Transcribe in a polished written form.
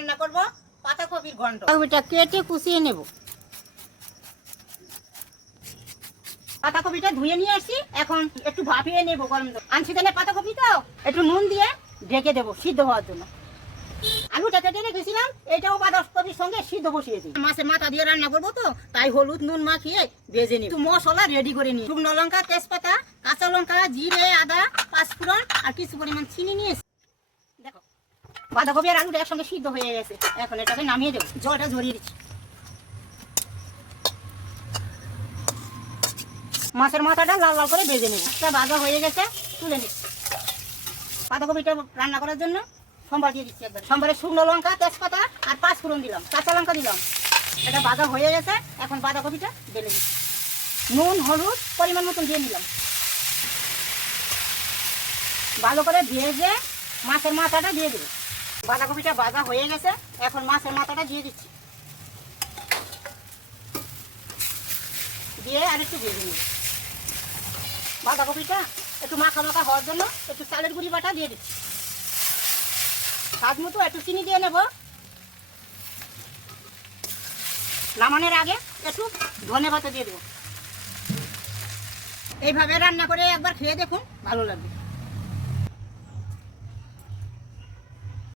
রান্না করব পাতাকপির ঘন্ট। পাতাকপিটা কেটে কুচিয়ে নেব। পাতাকপিটা ধুয়ে নিয়ে আসছি, এখন একটু ভাপিয়ে নেব গরম জল। আনছি তেলে পাতাকপিটাও একটু নুন দিয়ে ঢেকে দেবো সিদ্ধ হওয়ার জন্য। আলুটা কেটে রেখেছিলাম, এটাও বাঁধাকপির সঙ্গে সিদ্ধ বসিয়েছি। মাছের মাথা দিয়ে রান্না করবো তো, তাই হলুদ নুন মাখিয়ে ভেজে নিই। মশলা রেডি করে নিই। শুকনো লঙ্কা, তেজপাতা, কাঁচা লঙ্কা, জিরে, আদা, পাঁচফোড়ন আর কিছু পরিমাণ চিনি নিয়েছি। দেখো বাঁধাকপি আর আলুটা একসঙ্গে সিদ্ধ হয়ে গেছে, এখন এটাকে নামিয়ে দেবো। জলটা ঝরিয়ে দিচ্ছি। মাছের মাথাটা লাল লাল করে ভেজে নেব। একটা ভাজা হয়ে গেছে, তুলে নিচ্ছি। বাঁধাকপিটা রান্না করার জন্য সম্বার দিয়ে দিচ্ছি একবার। সম্বারে শুকনো লঙ্কা, তেজপাতা আর পাঁচফোড়ন দিলাম, কাঁচা লঙ্কা দিলাম। এটা ভাজা হয়ে গেছে, এখন বাঁধাকপিটা ঢেলে দিচ্ছি। নুন হলুদ পরিমাণ মতন দিয়ে নিলাম। ভালো করে ভেজে মাছের মাথাটা দিয়ে দেবো। বাঁধাকপিটা ভাজা হয়ে গেছে, এখন মাছের মাথাটা দিয়ে দিচ্ছি। দিয়ে আর একটু ভেজে নেব। বাঁধাকপিটা একটু মাখা মাখা হওয়ার জন্য একটু চালের গুঁড়ি বাটা দিয়ে দিচ্ছি। স্বাদ মতো একটু চিনি দিয়ে নেব। নামানোর আগে একটু ধনেপাতা দিয়ে দেবো। এইভাবে রান্না করে একবার খেয়ে দেখুন, ভালো লাগবে।